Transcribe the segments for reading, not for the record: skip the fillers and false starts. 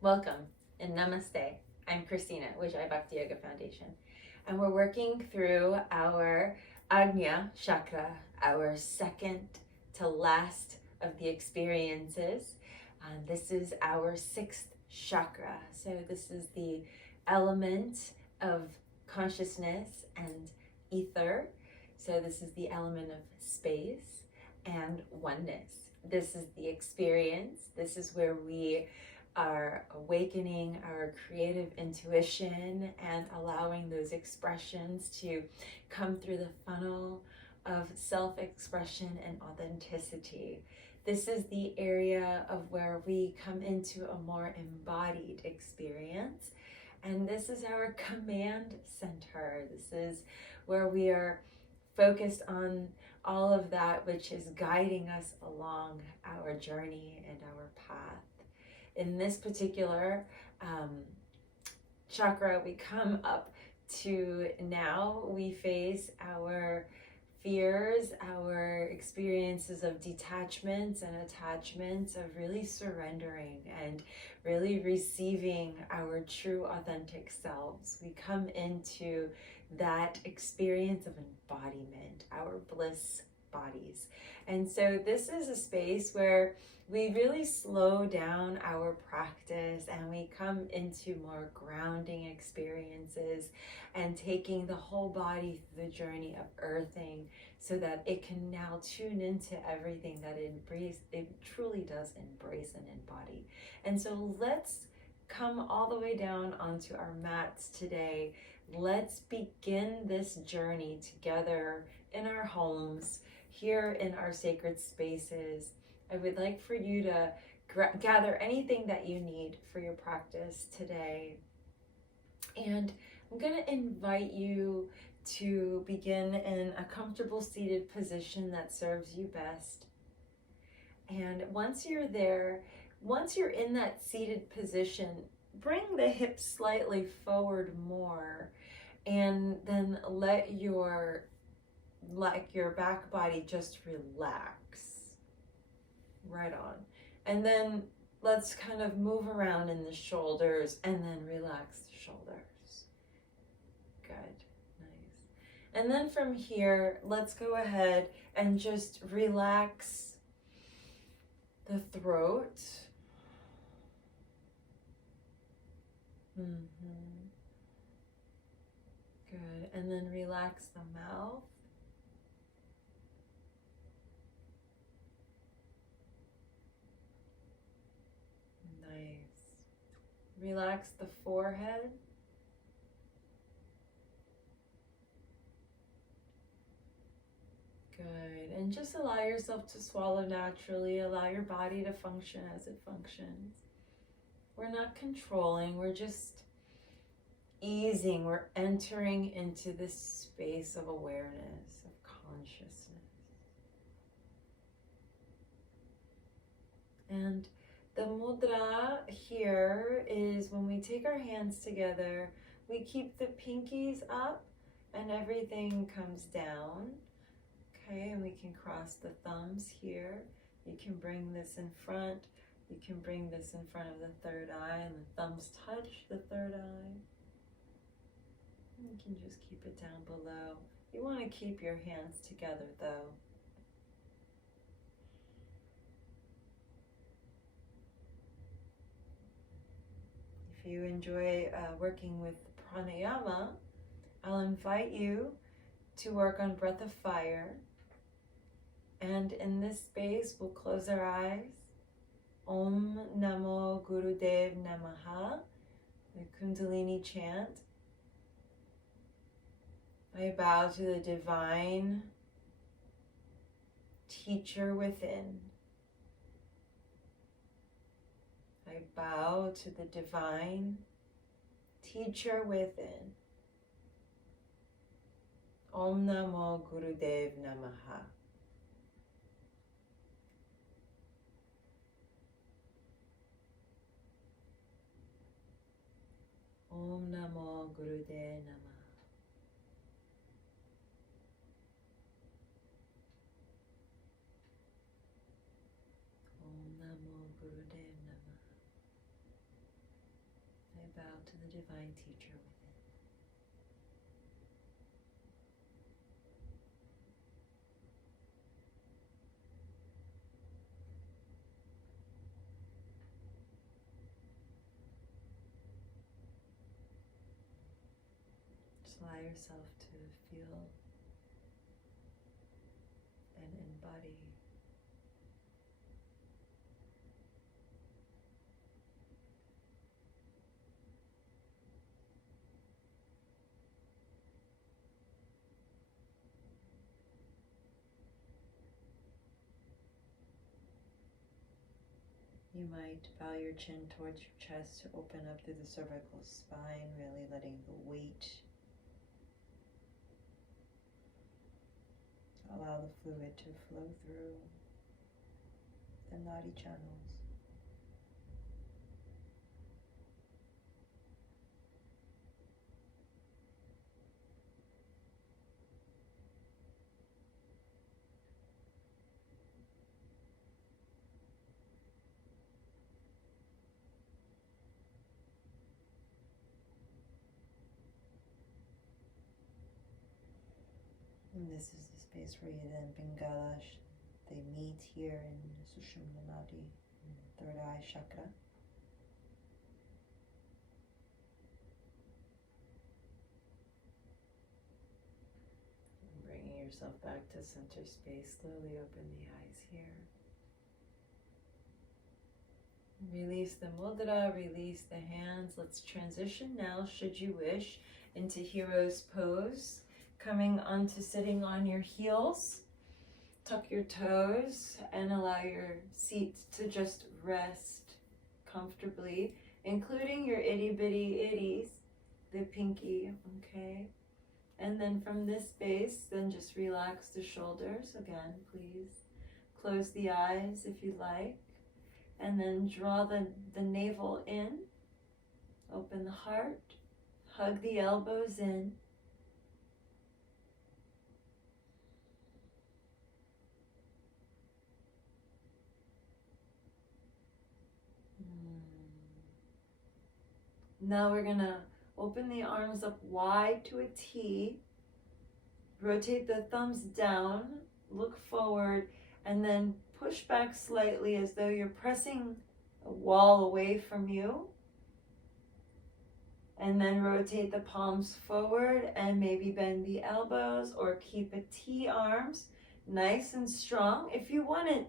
Welcome and namaste. I'm Christina with JBYF Yoga Foundation, and we're working through our Ajna Chakra, our second to last of the experiences. This is our sixth chakra. So this is the element of consciousness and ether. So this is the element of space and oneness. This is the experience. This is where we are awakening our creative intuition and allowing those expressions to come through the funnel of self-expression and authenticity. This is the area of where we come into a more embodied experience. And this is our command center. This is where we are focused on all of that which is guiding us along our journey and our path. In this particular chakra, we come up to now we face our fears, our experiences of detachments and attachments, of really surrendering and really receiving our true authentic selves. We come into that experience of embodiment, our bliss bodies. And so this is a space where we really slow down our practice and we come into more grounding experiences and taking the whole body through the journey of earthing so that it can now tune into everything that it truly does embrace and embody. And so let's come all the way down onto our mats today. Let's begin this journey together in our homes, here in our sacred spaces. I would like for you to gather anything that you need for your practice today. And I'm going to invite you to begin in a comfortable seated position that serves you best. And once you're there, once you're in that seated position, bring the hips slightly forward more, and then let your back body just relax. Right on. And then let's kind of move around in the shoulders and then relax the shoulders. Good. Nice. And then from here, let's go ahead and just relax the throat. Good. And then relax the mouth. Nice. Relax the forehead. Good. And just allow yourself to swallow naturally. Allow your body to function as it functions. We're not controlling. We're just easing. We're entering into this space of awareness, of consciousness. And the mudra here is when we take our hands together, we keep the pinkies up and everything comes down. Okay, and we can cross the thumbs here. You can bring this in front. You can bring this in front of the third eye, and the thumbs touch the third eye. You can just keep it down below. You want to keep your hands together though. If you enjoy working with pranayama, I'll invite you to work on breath of fire. And in this space, we'll close our eyes. Om Namo Gurudev Namaha, the Kundalini chant. I bow to the divine teacher within. I bow to the divine teacher within. Om Namo Gurudev Namaha. Om Namo Gurudev Namaha. Om Namo Gurudev Namaha. bow to the divine teacher within. Just allow yourself to feel and embody You might bow your chin towards your chest to open up through the cervical spine, really letting the weight allow the fluid to flow through the nadi channels. And this is the space where you then Pingala, they meet here in Sushumna Nadi, in the third eye chakra. And bringing yourself back to center space, slowly open the eyes here. Release the mudra, release the hands. Let's transition now, should you wish, into hero's pose. Coming onto sitting on your heels. Tuck your toes and allow your seat to just rest comfortably, including your itty bitty itties, the pinky, okay? And then from this space, then just relax the shoulders again, please. Close the eyes if you like. And then draw the navel in. Open the heart. Hug the elbows in. Now we're going to open the arms up wide to a T. Rotate the thumbs down. Look forward. And then push back slightly as though you're pressing a wall away from you. And then rotate the palms forward and maybe bend the elbows or keep a T arms nice and strong. If you wanted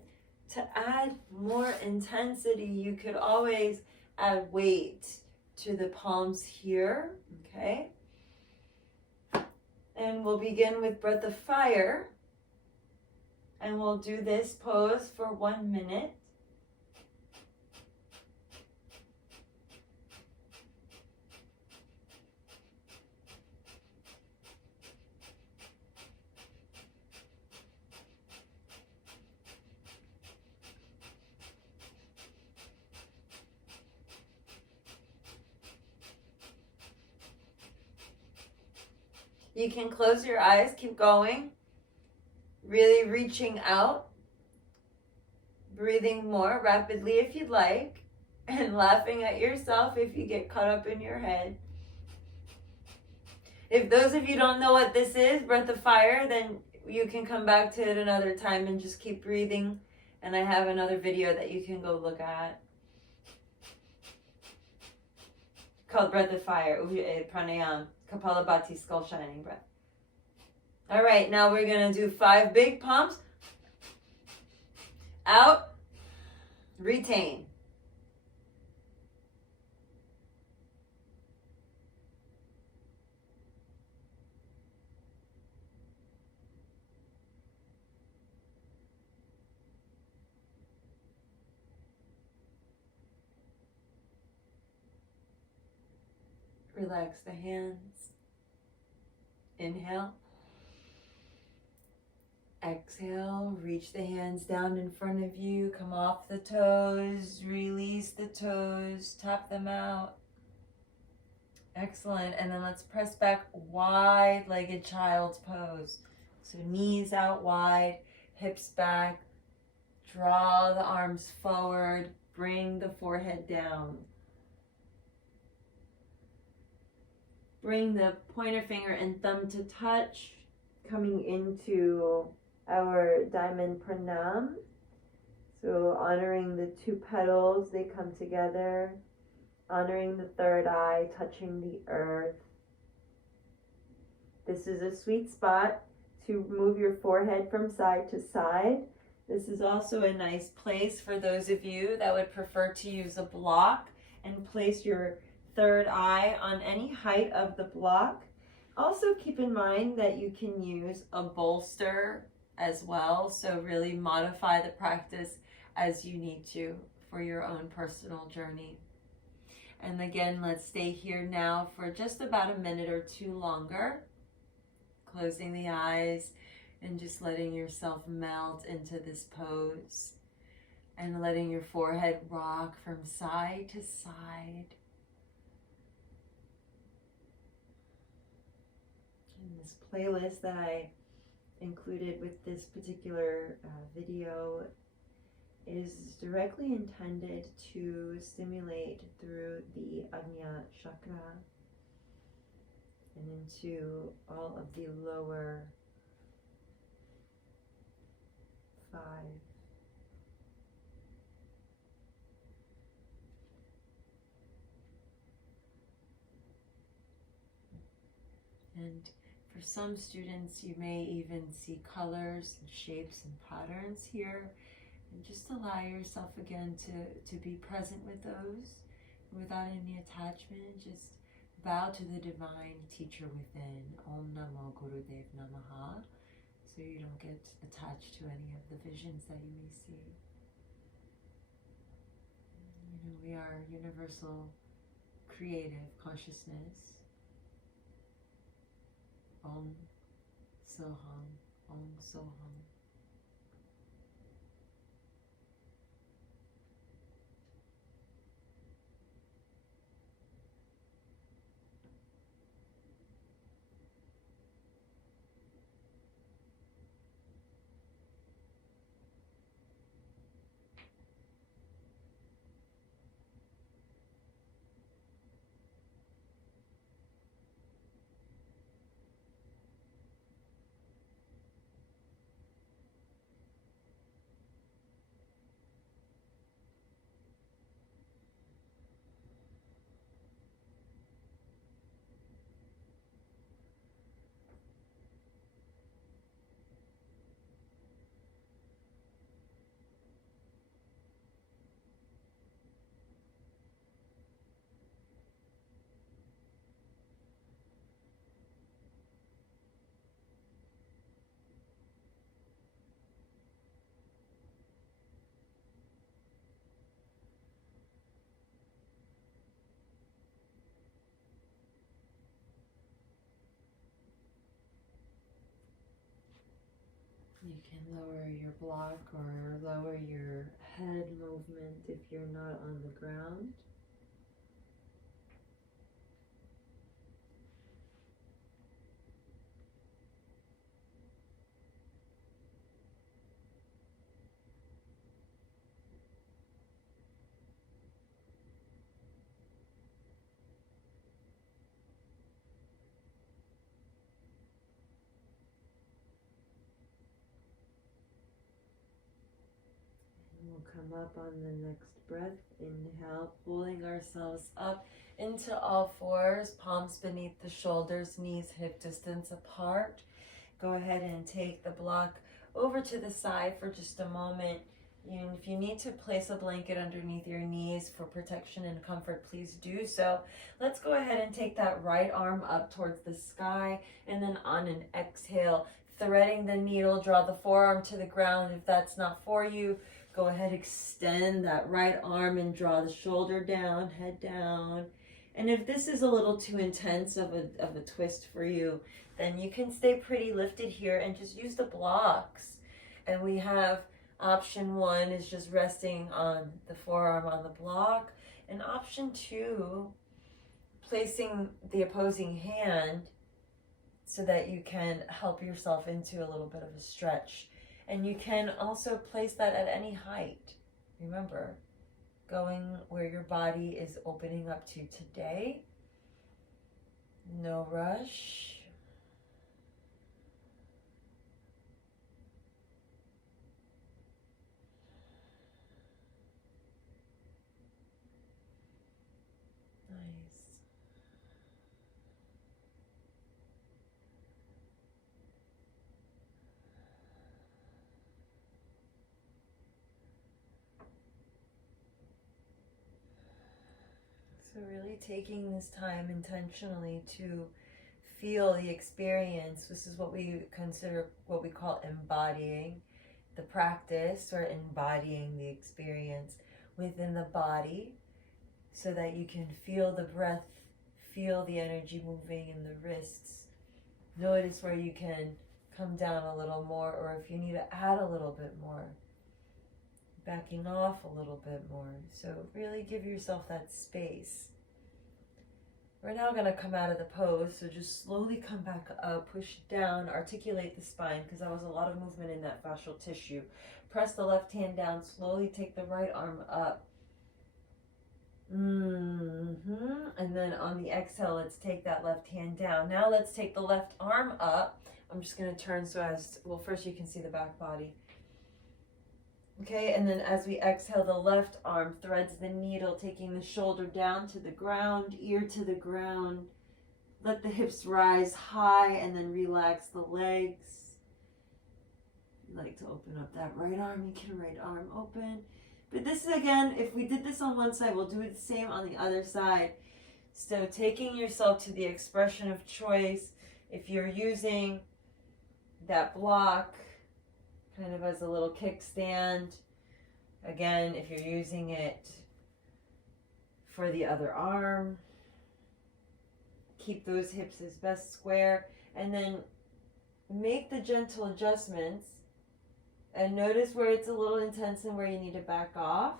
to add more intensity, you could always add weight to the palms here, okay? And we'll begin with breath of fire. And we'll do this pose for 1 minute. You can close your eyes, keep going. Really reaching out. Breathing more rapidly if you'd like. And laughing at yourself if you get caught up in your head. If those of you don't know what this is, breath of fire, then you can come back to it another time and just keep breathing. And I have another video that you can go look at. Called breath of fire, Pranayama. Kapalabhati, skull shining breath. All right, now we're going to do 5 big pumps. Out. Retain. Relax the hands. Inhale. Exhale. Reach the hands down in front of you. Come off the toes. Release the toes. Tap them out. Excellent. And then let's press back, wide-legged child's pose. So knees out wide, hips back. Draw the arms forward. Bring the forehead down. bring the pointer finger and thumb to touch, coming into our diamond pranam. So honoring the two petals, they come together, honoring the third eye, touching the earth. This is a sweet spot to move your forehead from side to side. This is also a nice place for those of you that would prefer to use a block and place your third eye on any height of the block. Also keep in mind that you can use a bolster as well, so really modify the practice as you need to for your own personal journey. And again, let's stay here now for just about a minute or two longer, closing the eyes and just letting yourself melt into this pose and letting your forehead rock from side to side. And this playlist that I included with this particular video is directly intended to stimulate through the Ajna Chakra and into all of the lower 5. And for some students, you may even see colors and shapes and patterns here. And just allow yourself again to be present with those without any attachment. Just bow to the divine teacher within. Om Namo Gurudev Namaha. So you don't get attached to any of the visions that you may see. You know, we are universal creative consciousness. Om Soham. Om Soham. You can lower your block or lower your head movement if you're not on the ground. We'll come up on the next breath. Inhale, pulling ourselves up into all fours, palms beneath the shoulders, knees hip distance apart. Go ahead and take the block over to the side for just a moment. And if you need to place a blanket underneath your knees for protection and comfort, please do so. Let's go ahead and take that right arm up towards the sky, and then on an exhale, threading the needle, draw the forearm to the ground. If that's not for you, go ahead, extend that right arm and draw the shoulder down, head down. And if this is a little too intense of a twist for you, then you can stay pretty lifted here and just use the blocks. And we have option 1 is just resting on the forearm on the block. And option 2, placing the opposing hand so that you can help yourself into a little bit of a stretch. And you can also place that at any height. Remember, going where your body is opening up to today. No rush. Nice. So really taking this time intentionally to feel the experience. This is what we consider, what we call embodying the practice, or embodying the experience within the body, so that you can feel the breath, feel the energy moving in the wrists. Notice where you can come down a little more, or if you need to add a little bit more, backing off a little bit more. So really give yourself that space. We're now going to come out of the pose, so just slowly come back up, push down, articulate the spine, because that was a lot of movement in that fascial tissue. Press the left hand down, slowly take the right arm up. And then on the exhale, let's take that left hand down. Now let's take the left arm up. I'm just going to turn so as, well, first you can see the back body. Okay, and then as we exhale, the left arm threads the needle, taking the shoulder down to the ground, ear to the ground. Let the hips rise high and then relax the legs. If you like to open up that right arm, you can right arm open. But this is, again, if we did this on one side, we'll do it the same on the other side. So taking yourself to the expression of choice. If you're using that block kind of as a little kickstand, again, if you're using it for the other arm, keep those hips as best square, and then make the gentle adjustments and notice where it's a little intense and where you need to back off.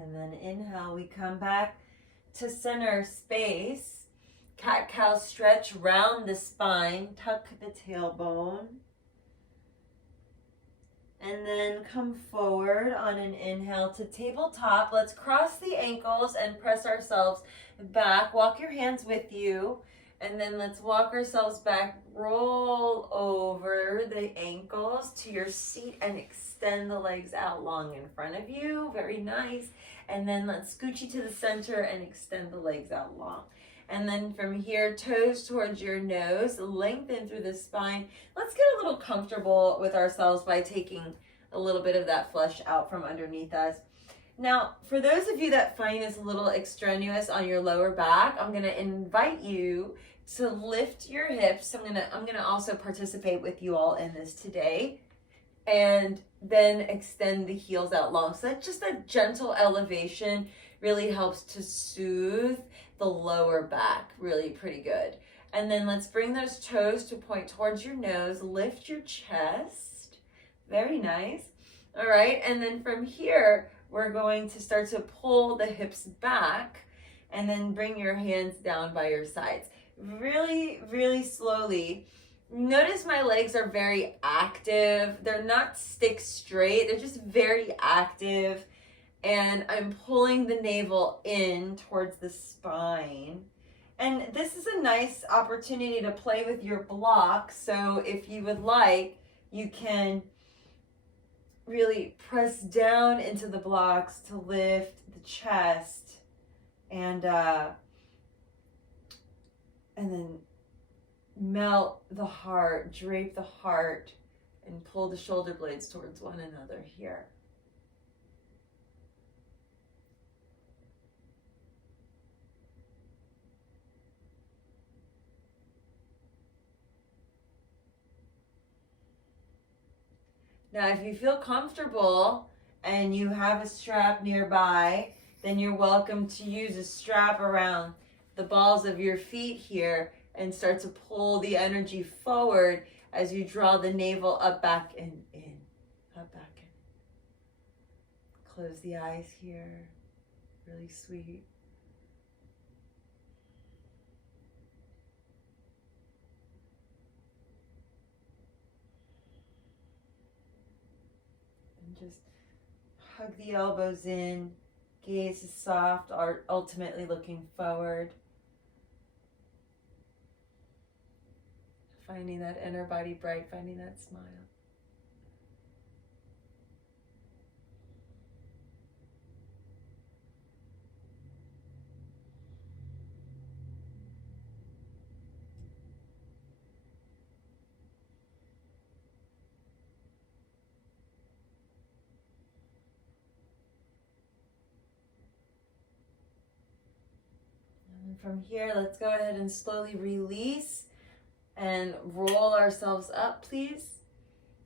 And then inhale, we come back to center space. Cat-cow stretch, round the spine, tuck the tailbone. And then come forward on an inhale to tabletop. Let's cross the ankles and press ourselves back. Walk your hands with you. And then let's walk ourselves back. Roll over the ankles to your seat and extend the legs out long in front of you. Very nice. And then let's scooch you to the center and extend the legs out long. And then from here, toes towards your nose, lengthen through the spine. Let's get a little comfortable with ourselves by taking a little bit of that flesh out from underneath us. Now, for those of you that find this a little extraneous on your lower back, I'm going to invite you to lift your hips. I'm gonna also participate with you all in this today, and then extend the heels out long. So that just a gentle elevation really helps to soothe the lower back, really pretty good. And then let's bring those toes to point towards your nose, lift your chest, very nice. All right, and then from here, we're going to start to pull the hips back, and then bring your hands down by your sides. Really, really slowly. Notice my legs are very active. They're not stick straight. They're just very active. And I'm pulling the navel in towards the spine. And this is a nice opportunity to play with your blocks. So if you would like, you can really press down into the blocks to lift the chest, and then melt the heart, drape the heart, and pull the shoulder blades towards one another here. Now, if you feel comfortable and you have a strap nearby, then you're welcome to use a strap around the balls of your feet here and start to pull the energy forward as you draw the navel up, back, and in. Up, back, and in. Close the eyes here. Really sweet. And just hug the elbows in. Gaze is soft, ultimately looking forward. Finding that inner body bright, finding that smile. And from here, let's go ahead and slowly release and roll ourselves up, please.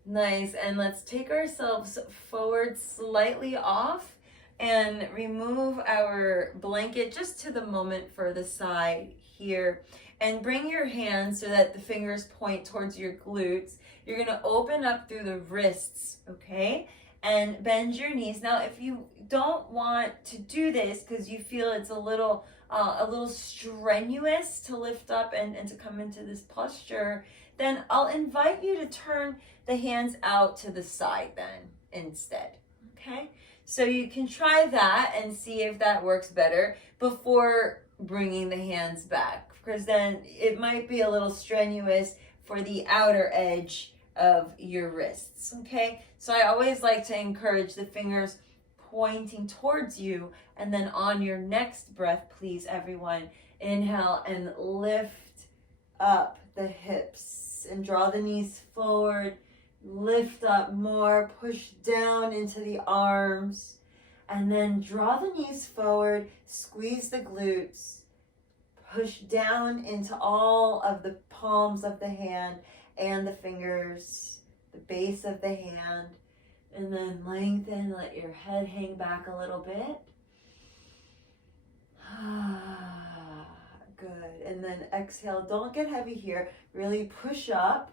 Nice. And let's take ourselves forward slightly off and remove our blanket just to the moment for the side here. And bring your hands so that the fingers point towards your glutes. You're going to open up through the wrists, okay? And bend your knees. Now, if you don't want to do this because you feel it's a little strenuous to lift up and to come into this posture, then I'll invite you to turn the hands out to the side then instead, okay? So you can try that and see if that works better before bringing the hands back, because then it might be a little strenuous for the outer edge of your wrists, okay? So I always like to encourage the fingers pointing towards you, and then on your next breath, please, everyone, inhale and lift up the hips and draw the knees forward, lift up more, push down into the arms, and then draw the knees forward, squeeze the glutes, push down into all of the palms of the hand and the fingers, the base of the hand, and then lengthen, let your head hang back a little bit. Good. And then exhale, don't get heavy here, really push up,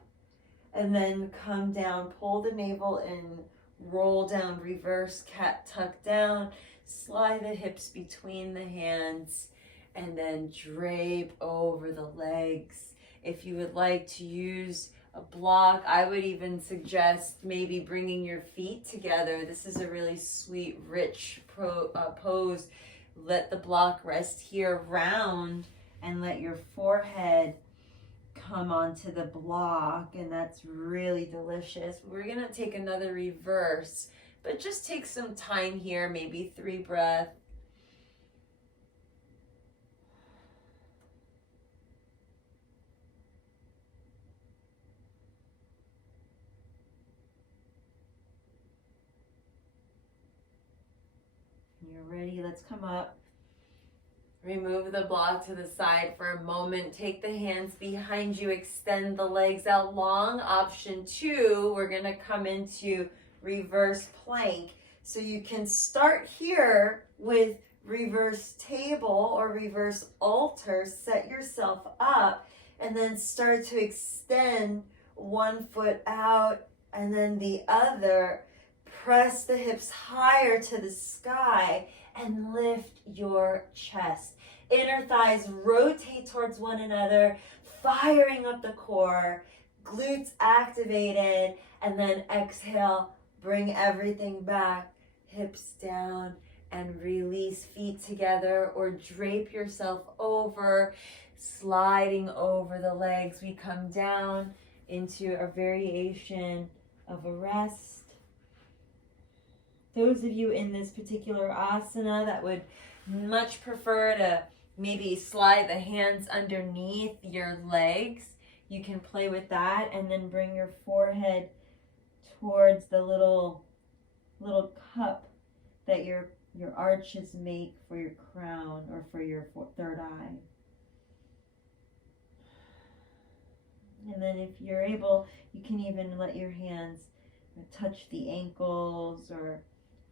and then come down, pull the navel in, roll down, reverse cat tuck down, slide the hips between the hands, and then drape over the legs. If you would like to use a block, I would even suggest maybe bringing your feet together. This is a really sweet, rich pose. Let the block rest here round and let your forehead come onto the block, and that's really delicious. We're gonna take another reverse, but just take some time here, maybe 3 breaths. When you're ready, let's come up. Remove the block to the side for a moment. Take the hands behind you. Extend the legs out long. Option 2, we're going to come into reverse plank. So you can start here with reverse table or reverse altar. Set yourself up and then start to extend one foot out and then the other. Press the hips higher to the sky and lift your chest. Inner thighs rotate towards one another, firing up the core, glutes activated, and then exhale, bring everything back, hips down, and release feet together or drape yourself over, sliding over the legs. We come down into a variation of a rest. Those of you in this particular asana that would much prefer to maybe slide the hands underneath your legs, you can play with that and then bring your forehead towards the little cup that your arches make for your crown or for your third eye. And then if you're able, you can even let your hands touch the ankles or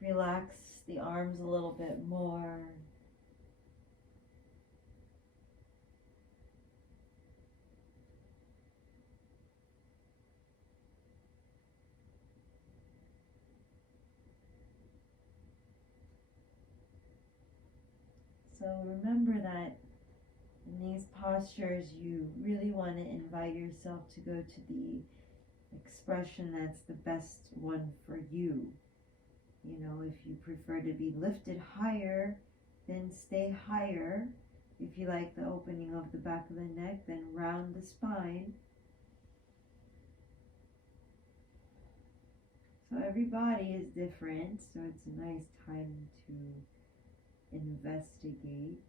Relax the arms a little bit more. So remember that in these postures, you really want to invite yourself to go to the expression that's the best one for you. You know, if you prefer to be lifted higher, then stay higher. If you like the opening of the back of the neck, then round the spine. So every body is different, so it's a nice time to investigate.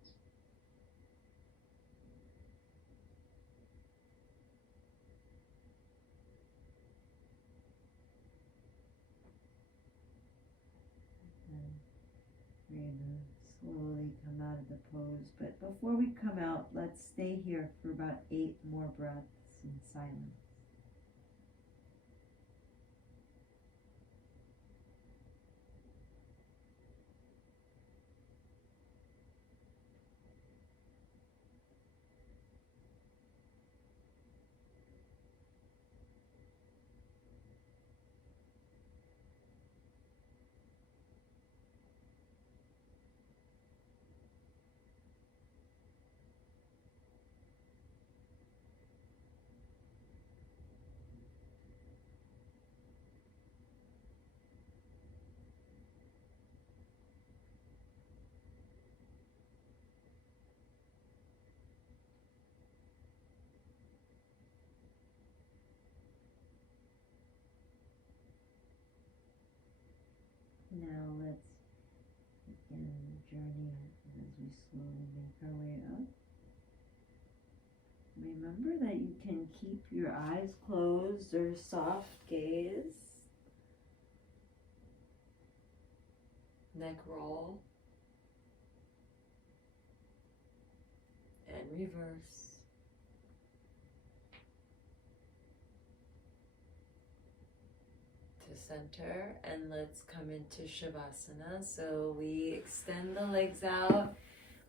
And we're going to slowly come out of the pose, but before we come out, let's stay here for about 8 more breaths in silence. Now let's begin the journey as we slowly make our way up. Remember that you can keep your eyes closed or soft gaze. Neck roll. And reverse. Center, and let's come into Shavasana. So we extend the legs out,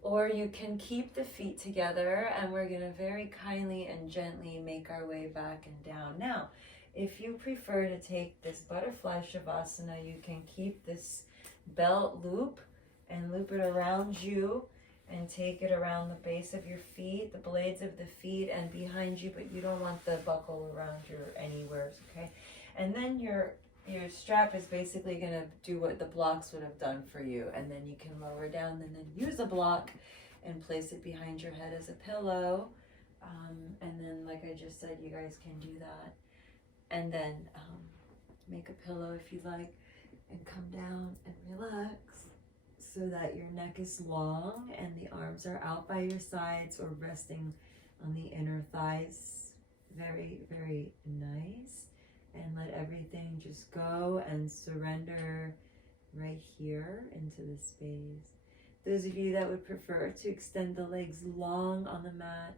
or you can keep the feet together, and we're going to very kindly and gently make our way back and down. Now, if you prefer to take this butterfly Shavasana, you can keep this belt loop and loop it around you and take it around the base of your feet, the blades of the feet, and behind you, but you don't want the buckle around your anywhere, okay? And then your strap is basically going to do what the blocks would have done for you, and then you can lower down and then use a block and place it behind your head as a pillow, and then like I just said, you guys can do that, and then make a pillow if you like, and come down and relax so that your neck is long and the arms are out by your sides or resting on the inner thighs. Very, very nice. And let everything just go and surrender right here into the space. Those of you that would prefer to extend the legs long on the mat,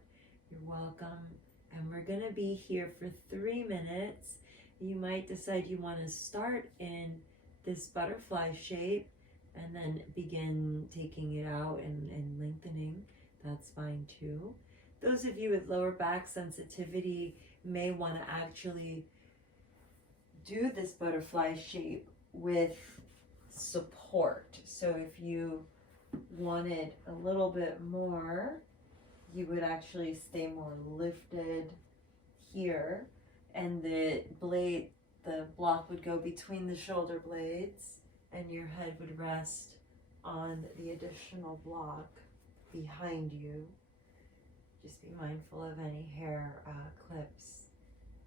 you're welcome. And we're going to be here for 3 minutes. You might decide you want to start in this butterfly shape and then begin taking it out and lengthening. That's fine too. Those of you with lower back sensitivity may want to actually do this butterfly shape with support. So if you wanted a little bit more, you would actually stay more lifted here, and the block would go between the shoulder blades, and your head would rest on the additional block behind you. Just be mindful of any hair clips.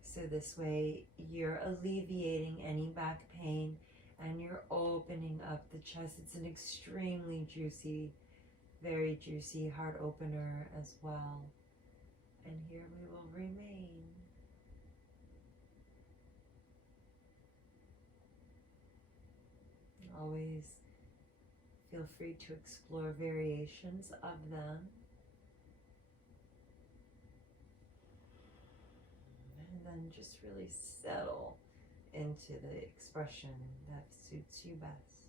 So this way you're alleviating any back pain and you're opening up the chest. It's an extremely juicy, very juicy heart opener as well. And here we will remain. Always feel free to explore variations of them. And then just really settle into the expression that suits you best.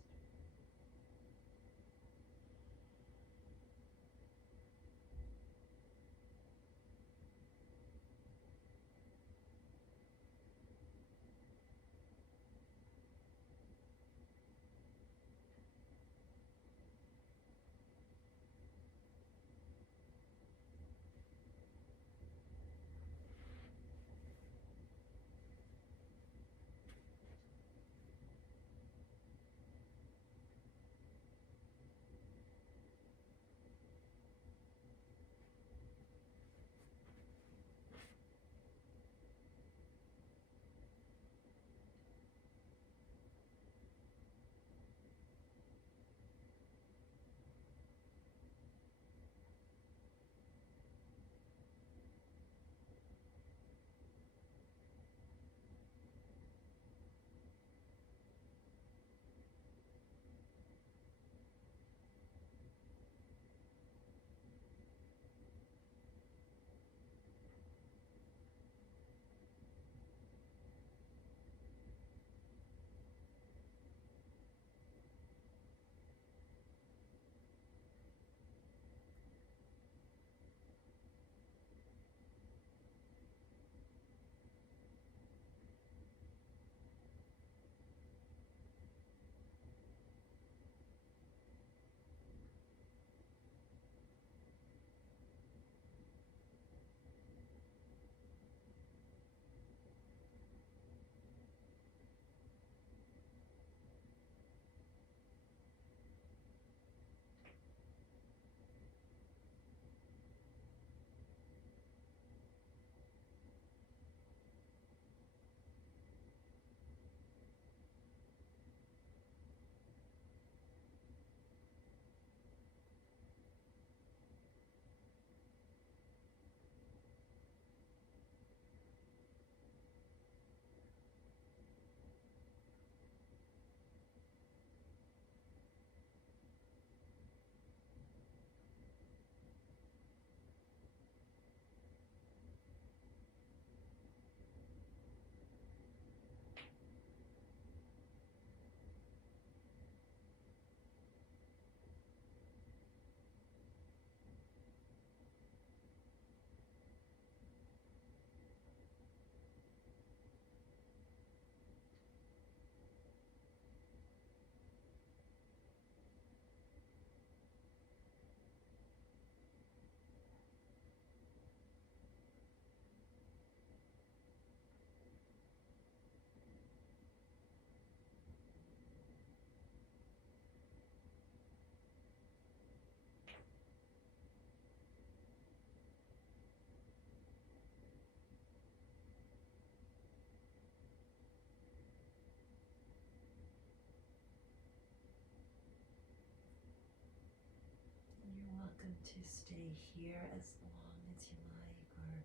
to stay here as long as you like, or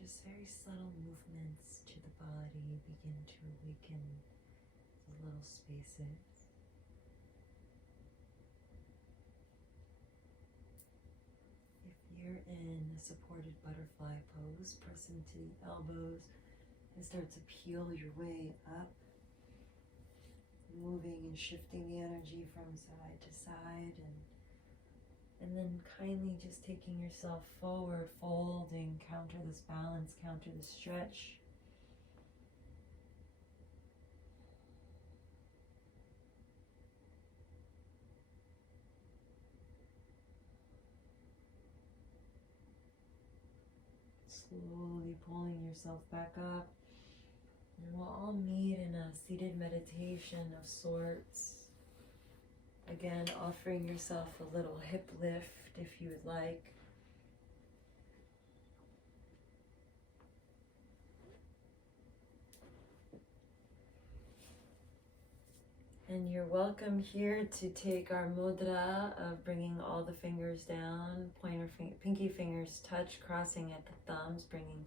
just very subtle movements to the body begin to awaken the little spaces. If you're in a supported butterfly pose, press into the elbows and start to peel your way up, moving and shifting the energy from side to side, and then kindly just taking yourself forward, folding, counter this balance, counter the stretch. Slowly pulling yourself back up. And we'll all meet in a seated meditation of sorts. Again, offering yourself a little hip lift if you would like. And you're welcome here to take our mudra of bringing all the fingers down, pinky fingers touch, crossing at the thumbs, bringing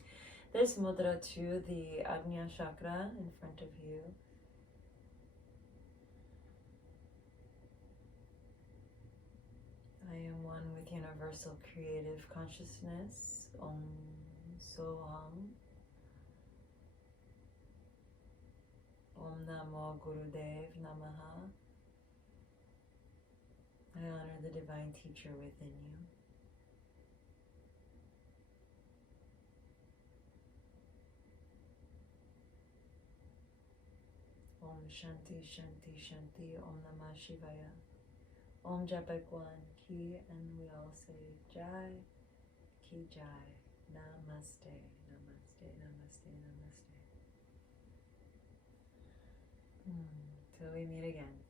this mudra to the Ajna Chakra in front of you. I am one with universal creative consciousness. Om Soham. Om Namo Gurudev Namaha. I honor the divine teacher within you. Om Shanti Shanti Shanti. Om Namah Shivaya. Om Japakwan Ki, and we all say Jai Ki Jai. Namaste, Namaste, Namaste, Namaste. Till we meet again.